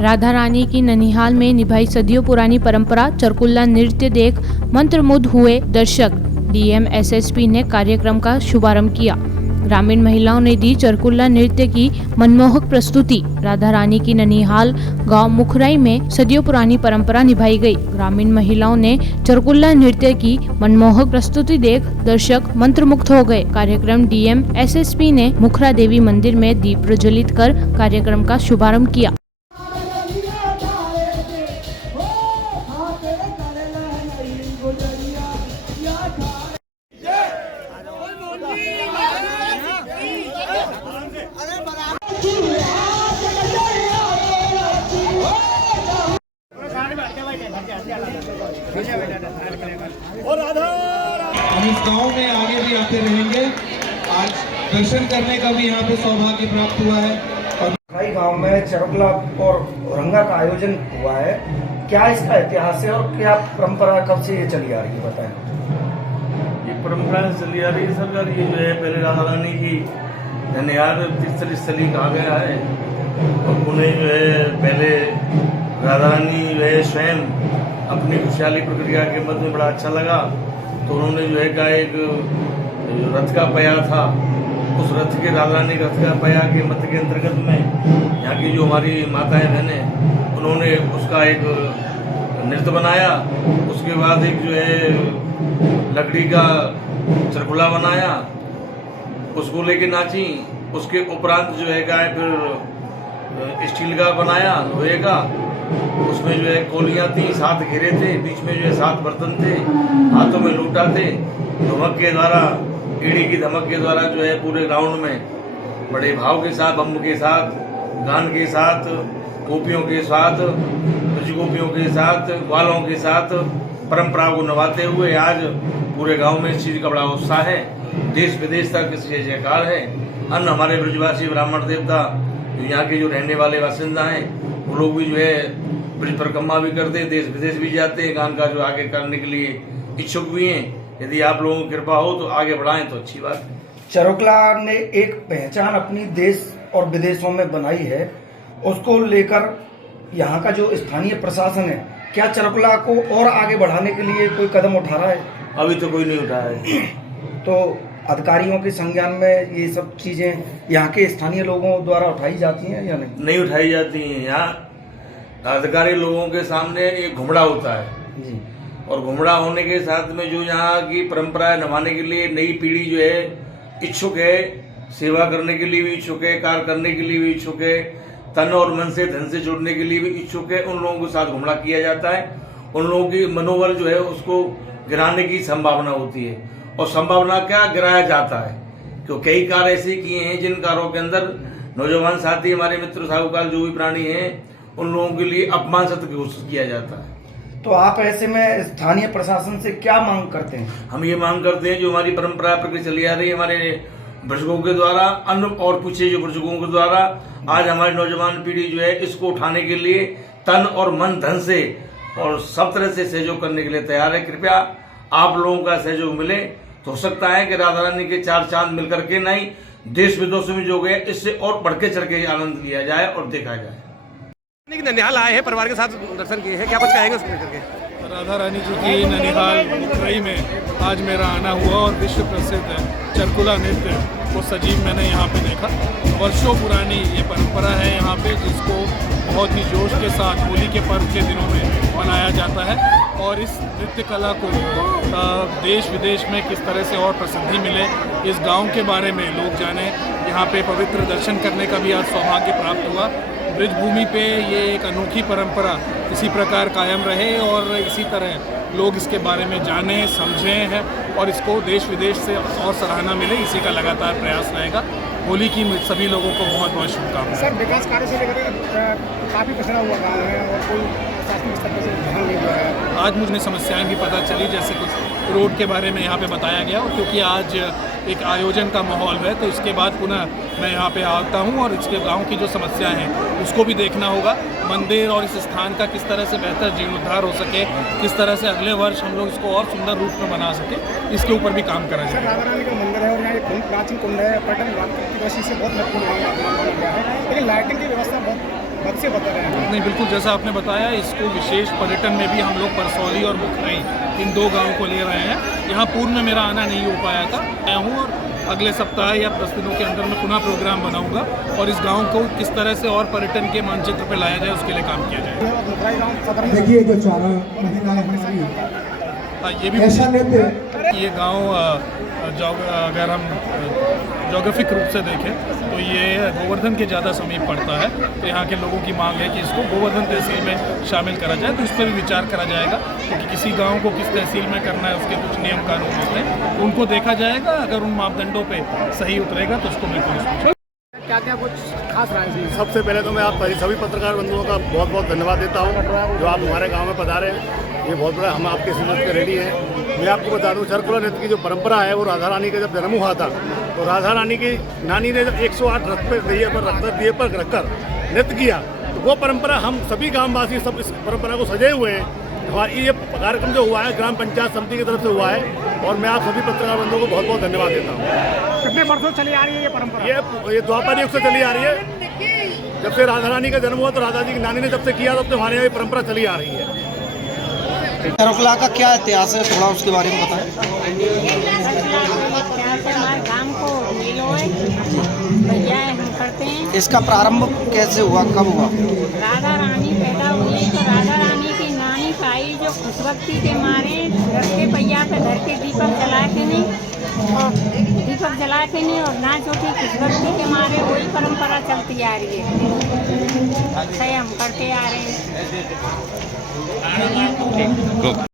राधा रानी की ननिहाल में निभाई सदियों पुरानी परंपरा। चरकुल्ला नृत्य देख मंत्रमुग्ध हुए दर्शक। डीएम एसएसपी ने कार्यक्रम का शुभारंभ किया। ग्रामीण महिलाओं ने दी चरकुल्ला नृत्य की मनमोहक प्रस्तुति। राधा रानी की ननिहाल गांव मुखराई में सदियों पुरानी परंपरा निभाई गई। ग्रामीण महिलाओं ने चरकुल्ला नृत्य की मनमोहक प्रस्तुति देख दर्शक मंत्रमुग्ध हो गए। कार्यक्रम डीएम एसएसपी ने मुखरा देवी मंदिर में दीप प्रज्वलित कर कार्यक्रम का शुभारंभ किया। हम इस गांव में आगे भी आते रहेंगे। आज दर्शन करने का भी यहाँ पे सौभाग्य प्राप्त हुआ है। और मुखराई गांव में चरकुल्ला और रंगा का आयोजन हुआ है। क्या इसका इतिहास है और क्या परंपरा कब से ये चली आ रही है, बताएं। ये परंपरा चली आ रही है सरकार। ये जो है पहले राधा रानी की ननिहाल तीर्थस्थली कहा गया है और उन्हें जो है पहले राधा रानी जो है स्वयं अपनी खुशहाली प्रक्रिया के मध्य में बड़ा अच्छा लगा तो उन्होंने जो है का एक रथ का पया था, उस रथ के राधा रानी रथ का पया के मत के अंतर्गत में यहाँ की जो हमारी माताएं बहनें उन्होंने उसका एक नृत्य बनाया। उसके बाद एक जो है लकड़ी का चरकुल्ला बनाया, उसको लेके नाची। उसके उपरांत जो है गाय फिर स्टील का बनाया, लोहे का। उसमें जो है कोलियां थी, 7 घेरे थे, बीच में जो है 7 बर्तन थे, हाथों में लूटा थे। धमक के द्वारा, ईड़ी की धमक के द्वारा जो है पूरे ग्राउंड में बड़े भाव के साथ, बम के साथ, गान के साथ, गोपियों के साथ, ब्रज गोपियों के साथ, ग्वालों के साथ परंपरा को निभाते हुए आज पूरे गांव में इस चीज का बड़ा उत्साह है। देश विदेश तक इससे जयकार है। अन्य हमारे ब्रजवासी ब्राह्मण देवता जो यहाँ के जो रहने वाले बासिंदा हैं वो लोग भी जो है ब्रज परिक्रमा भी करते हैं, देश विदेश भी जाते हैं। गान का जो आगे करने के लिए इच्छुक भी हैं। यदि आप लोगों की कृपा हो तो आगे बढ़ाएं तो अच्छी बात है। चरकुल्ला ने एक पहचान अपनी देश और विदेशों में बनाई है, उसको लेकर यहाँ का जो स्थानीय प्रशासन है क्या चरकुल्ला को और आगे बढ़ाने के लिए कोई कदम उठा रहा है? अभी तो कोई नहीं उठाया है। तो अधिकारियों के संज्ञान में ये सब चीजें यहाँ के स्थानीय लोगों द्वारा उठाई जाती हैं या नहीं? नहीं उठाई जाती हैं। यहाँ अधिकारी लोगों के सामने एक घुमड़ा होता है जी। और घुमड़ा होने के साथ में जो यहाँ की परंपरा निभाने के लिए नई पीढ़ी जो है इच्छुक है, सेवा करने के लिए भी इच्छुक है, कार्य करने के लिए भी इच्छुक है, तन और मन से धन से जुड़ने के लिए भी इच्छुक है, उन लोगों के साथ घुमड़ा किया जाता है। उन लोगों की मनोबल जो है उसको गिराने की संभावना होती है और संभावना क्या गिराया जाता है। क्योंकि कई कार्य ऐसे किए हैं जिन कार्यों के अंदर नौजवान साथी, हमारे मित्र, साहूकार जो भी प्राणी हैं, उन लोगों के लिए अपमान सत्य घोषित किया जाता है। तो आप ऐसे में स्थानीय प्रशासन से क्या मांग करते हैं? हम ये मांग करते हैं जो हमारी परंपरा प्रक्रिया चली आ रही है हमारे ब्रजकों के द्वारा, अन्य और पूछे जो ब्रजकों के द्वारा, आज हमारी नौजवान पीढ़ी जो है इसको उठाने के लिए तन और मन धन से और सब तरह से सहयोग करने के लिए तैयार है। कृपया आप लोगों का सहयोग मिले तो हो सकता है कि राधा रानी के 4 चांद मिलकर के नहीं, देश विदेशों में जो गए इससे और बढ़ के चढ़ के आनंद लिया जाए और देखा जाए। ननिहाल आए हैं, परिवार के साथ दर्शन किए हैं, क्या कुछ कहेंगे उसको लेकर के? राधा रानी जी की ननिहाल मुखराई में आज मेरा आना हुआ और विश्व प्रसिद्ध चरकुल्ला नृत्य को सजीव मैंने यहाँ पे देखा। वर्षों पुरानी ये परंपरा है यहाँ पे, जिसको बहुत ही जोश के साथ होली के पर्व के दिनों में मनाया जाता है और इस नृत्य कला को देश विदेश में किस तरह से और प्रसिद्धि मिले, इस गांव के बारे में लोग जाने। यहाँ पे पवित्र दर्शन करने का भी आज सौभाग्य प्राप्त हुआ। ब्रज भूमि पे ये एक अनोखी परंपरा इसी प्रकार कायम रहे और इसी तरह लोग इसके बारे में जाने, समझें हैं और इसको देश विदेश से और सराहना मिले, इसी का लगातार प्रयास रहेगा। होली की सभी लोगों को बहुत बहुत शुभकामनाएं। सर, विकास कार्य से लेकर काफ़ी पिछड़ा हुआ गाँव है और कोई प्रशासनिक स्तर पर ध्यान नहीं दिया है। आज मुझे समस्याएं भी पता चली, जैसे कुछ रोड के बारे में यहाँ पे बताया गया, और क्योंकि आज एक आयोजन का माहौल है तो इसके बाद पुनः मैं यहाँ पे आता हूँ और इसके गांव की जो समस्याएं हैं उसको भी देखना होगा। मंदिर और इस स्थान का किस तरह से बेहतर जीर्णोद्धार हो सके, किस तरह से अगले वर्ष हम लोग इसको और सुंदर रूप में बना सके, इसके ऊपर भी काम करा जाए। राधा रानी का मंदिर है और यहाँ एक प्राचीन कुंड है, पर्यटन की दृष्टि से बहुत महत्वपूर्ण माना गया है, लेकिन लाइटिंग की व्यवस्था बहुत कब से बता रहे हैं? नहीं, बिल्कुल जैसा आपने बताया, इसको विशेष पर्यटन में भी हम लोग परसौली और मुखरई इन 2 गाँव को ले रहे हैं। यहाँ पूर्व में मेरा आना नहीं हो पाया था, मैं हूँ और अगले सप्ताह या 10 दिनों के अंदर मैं पुनः प्रोग्राम बनाऊंगा और इस गांव को किस तरह से और पर्यटन के मानचित्र पर लाया जाए उसके लिए काम किया जाए। देखिए जो 4 महिलाएं हमारी ये भी ऐसा नृत्य, ये गांव अगर हम जोग्राफिक रूप से देखें तो ये गोवर्धन के ज़्यादा समीप पड़ता है, तो यहाँ के लोगों की मांग है कि इसको गोवर्धन तहसील में शामिल करा जाए, तो इस पर भी विचार करा जाएगा क्योंकि किसी गांव को किस तहसील में करना है उसके कुछ नियम कानून होते हैं, उनको देखा जाएगा। अगर उन मापदंडों पे सही उतरेगा तो उसको बिल्कुल क्या क्या कुछ खास रहा है इसमें? सबसे पहले तो मैं आप सभी पत्रकार बंधुओं का बहुत बहुत धन्यवाद देता हूँ जो आप हमारे गांव में पधारे। ये बहुत बड़ा, हम आपके खिदमत के रेडी हैं। मैं आपको बता दूँ, चरकुला नृत्य की जो परंपरा है वो राधा रानी का जब जन्म हुआ था तो राधा रानी की नानी ने जब 108 रथ पर दिए पर रखकर नृत्य किया, तो वो परंपरा हम सभी गाँववासी सब इस परंपरा को सजे हुए हैं। हमारी ये कार्यक्रम जो हुआ है ग्राम पंचायत समिति की तरफ से हुआ है और मैं आप सभी पत्रकार बंधुओं को बहुत बहुत धन्यवाद देता हूँ। कितने वर्षों चली आ रही है ये परंपरा? ये द्वापर युग से चली आ रही है। जब से राधा रानी का जन्म हुआ तो राधा जी की नानी ने जब से किया तब से हमारे यहाँ ये परंपरा चली आ रही है। चरकुला का क्या इतिहास है, थोड़ा उसके बारे में बताएं। हमारे गांव को मेलो है, भैया हम करते हैं। इसका प्रारंभ कैसे हुआ, कब हुआ? राधा रानी पैदा हुई तो राधा रानी की नानी पाई जो खुशबक्ति के मारे घर के पहिया पे धर के दीपक जला के नहीं और नाच उठी खुशबक्ति के मारे, वही परंपरा चलती आ रही है, हम करते आ रहे हैं।